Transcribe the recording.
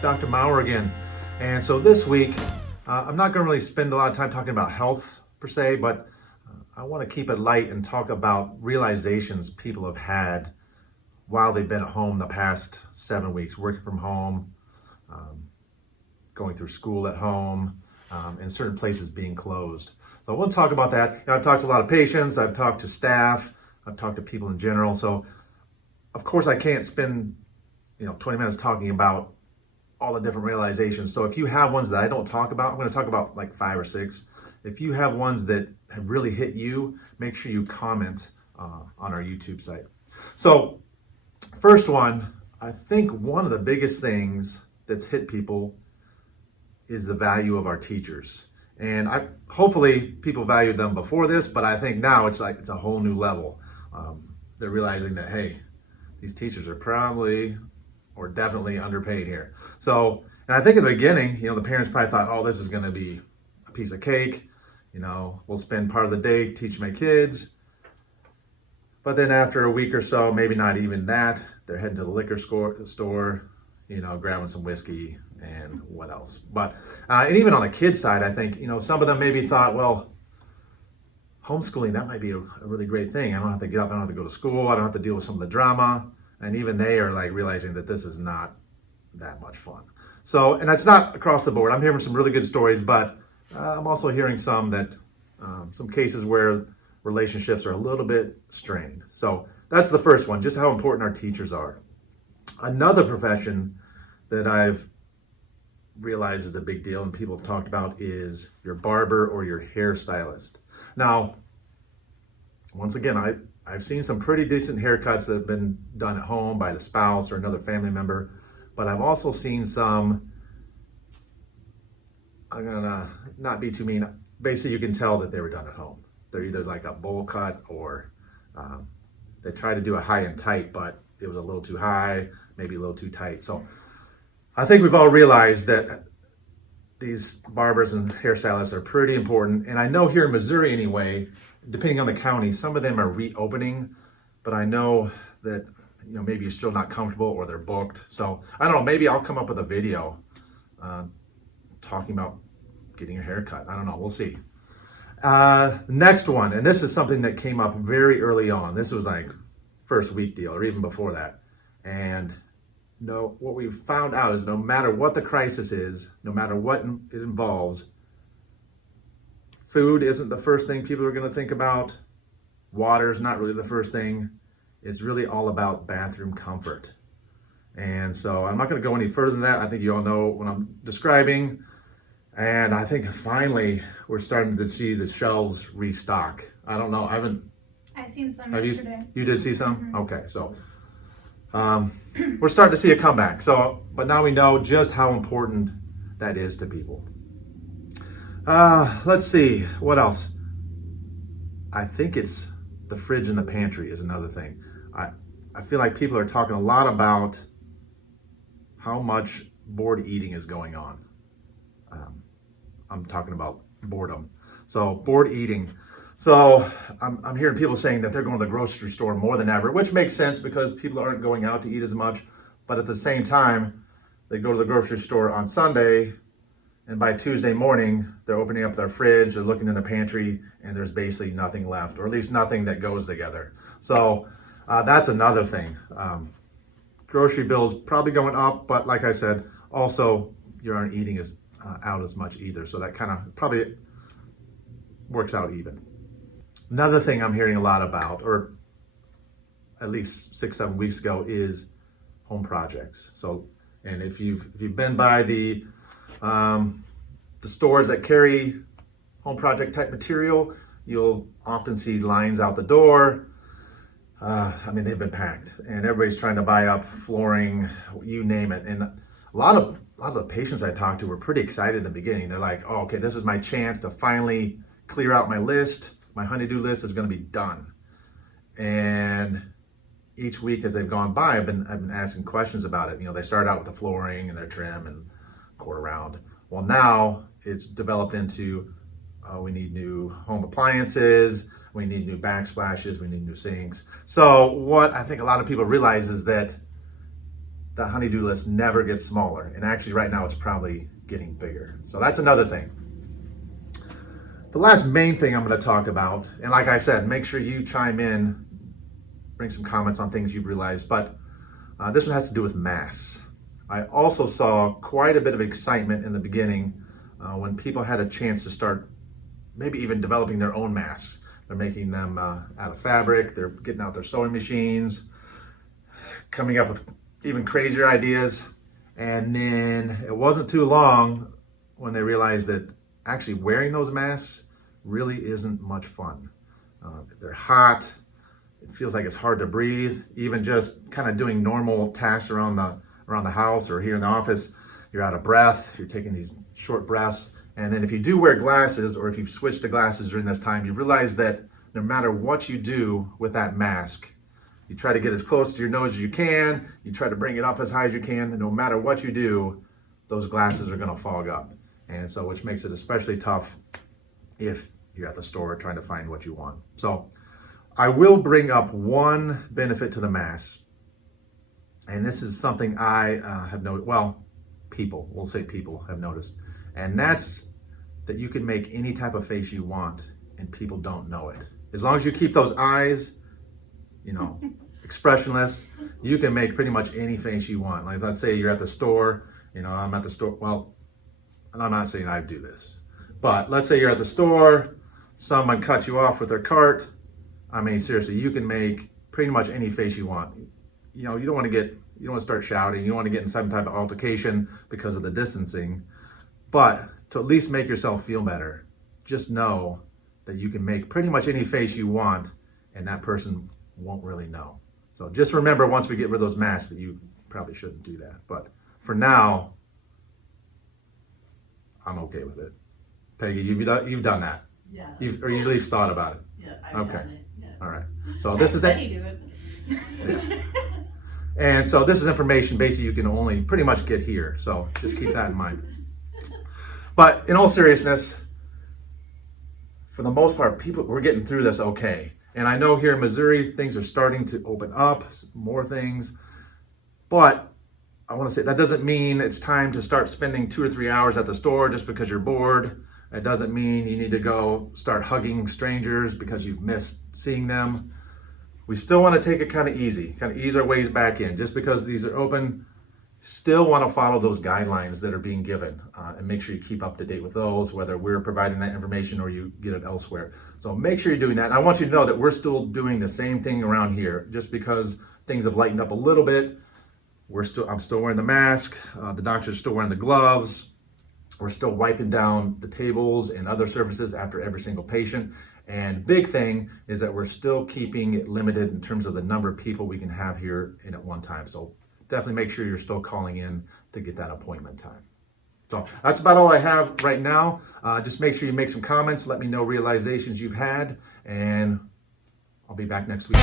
it's Dr. Maurer again. And so this week, I'm not going to really spend a lot of time talking about health per se, but I want to keep it light and talk about realizations people have had while they've been at home the past 7 weeks, working from home, going through school at home, and certain places being closed. So I want to talk about that. I've talked to a lot of patients, I've talked to staff, I've talked to people in general. So of course I can't spend 20 minutes talking about all the different realizations. So if you have ones that I don't talk about, I'm going to talk about like 5 or 6. If you have ones that have really hit you, make sure you comment on our YouTube site. So first one, I think one of the biggest things that's hit people is the value of our teachers. And hopefully people valued them before this, but I think now it's a whole new level. They're realizing that, hey, these teachers are probably or definitely underpaid here. So, and I think in the beginning, the parents probably thought, oh, this is going to be a piece of cake. We'll spend part of the day teaching my kids. But then after a week or so, maybe not even that, they're heading to the liquor store, grabbing some whiskey and what else. But, and even on the kids side, I think, some of them maybe thought, well, homeschooling, that might be a really great thing. I don't have to get up, I don't have to go to school, I don't have to deal with some of the drama. And even they are like realizing that this is not that much fun. So, and that's not across the board. I'm hearing some really good stories, but I'm also hearing some cases where relationships are a little bit strained. So that's the first one, just how important our teachers are. Another profession that I've realized is a big deal and people have talked about is your barber or your hairstylist. Now, once again, I've seen some pretty decent haircuts that have been done at home by the spouse or another family member, but I've also seen some, I'm gonna not be too mean, basically you can tell that they were done at home. They're either like a bowl cut or they tried to do a high and tight, but it was a little too high, maybe a little too tight. So I think we've all realized that these barbers and hairstylists are pretty important. And I know here in Missouri anyway, depending on the county, some of them are reopening, but I know that, maybe you're still not comfortable or they're booked. So I don't know, maybe I'll come up with a video talking about getting a haircut. I don't know, we'll see. Next one, and this is something that came up very early on. This was like first week deal or even before that. And what we've found out is no matter what the crisis is, no matter what it involves, food isn't the first thing people are going to think about. Water is not really the first thing. It's really all about bathroom comfort. And so I'm not going to go any further than that. I think you all know what I'm describing. And I think finally we're starting to see the shelves restock. I don't know. I seen some yesterday. You did see some? Mm-hmm. Okay. So we're starting to see a comeback. So, but now we know just how important that is to people. Let's see, what else? I think it's the fridge in the pantry is another thing. I feel like people are talking a lot about how much bored eating is going on. I'm talking about boredom. So bored eating. So I'm hearing people saying that they're going to the grocery store more than ever, which makes sense because people aren't going out to eat as much. But at the same time, they go to the grocery store on Sunday, and by Tuesday morning, they're opening up their fridge, they're looking in the pantry, and there's basically nothing left, or at least nothing that goes together. So that's another thing. Grocery bills probably going up, but like I said, also you aren't eating out as much either. So that kind of probably works out even. Another thing I'm hearing a lot about, or at least 6-7 weeks ago, is home projects. So, and if you've been by the stores that carry home project type material, you'll often see lines out the door. They've been packed, and everybody's trying to buy up flooring, you name it. And a lot of the patients I talked to were pretty excited in the beginning. They're like, oh, okay, this is my chance to finally clear out my list. My honey-do list is going to be done. And each week as they've gone by, I've been asking questions about it. They start out with the flooring and their trim and quarter round. Well, now it's developed into, we need new home appliances, we need new backsplashes, we need new sinks. So what I think a lot of people realize is that the honey-do list never gets smaller. And actually right now it's probably getting bigger. So that's another thing. The last main thing I'm going to talk about, and like I said, make sure you chime in, bring some comments on things you've realized, but this one has to do with masks. I also saw quite a bit of excitement in the beginning when people had a chance to start maybe even developing their own masks. They're making them out of fabric, they're getting out their sewing machines, coming up with even crazier ideas. And then it wasn't too long when they realized that actually wearing those masks really isn't much fun. They're hot, it feels like it's hard to breathe. Even just kind of doing normal tasks around the house or here in the office, you're out of breath, you're taking these short breaths. And then if you do wear glasses, or if you've switched to glasses during this time, you realize that no matter what you do with that mask, you try to get as close to your nose as you can, you try to bring it up as high as you can, and no matter what you do, those glasses are gonna fog up. And so, which makes it especially tough if you're at the store trying to find what you want. So I will bring up one benefit to the mask, and this is something I have noticed, well, we'll say people have noticed, and that's that you can make any type of face you want and people don't know it. As long as you keep those eyes, expressionless, you can make pretty much any face you want. Like, let's say you're at the store, I'm at the store, well, and I'm not saying I do this, but let's say you're at the store, someone cuts you off with their cart. I mean, seriously, you can make pretty much any face you want. You don't want to start shouting, you don't want to get in some type of altercation because of the distancing, but to at least make yourself feel better, just know that you can make pretty much any face you want and that person won't really know. So just remember, once we get rid of those masks, that you probably shouldn't do that. But for now, I'm okay with it. Peggy, you've done that. Yeah. Or you at least thought about it. Yeah, I've done it. Yeah. All right. So this is it. Do it. Yeah. And so this is information basically you can only pretty much get here. So just keep that in mind. But in all seriousness, for the most part, we're getting through this okay. And I know here in Missouri, things are starting to open up, more things. But I want to say that doesn't mean it's time to start spending 2 or 3 hours at the store just because you're bored. It doesn't mean you need to go start hugging strangers because you've missed seeing them. We still want to take it kind of ease our ways back in. Just because these are open, still want to follow those guidelines that are being given and make sure you keep up to date with those, whether we're providing that information or you get it elsewhere. So make sure you're doing that. And I want you to know that we're still doing the same thing around here. Just because things have lightened up a little bit, I'm still wearing the mask. The doctor's still wearing the gloves. We're still wiping down the tables and other surfaces after every single patient. And big thing is that we're still keeping it limited in terms of the number of people we can have here in at one time. So definitely make sure you're still calling in to get that appointment time. So that's about all I have right now. Just make sure you make some comments. Let me know realizations you've had, and I'll be back next week.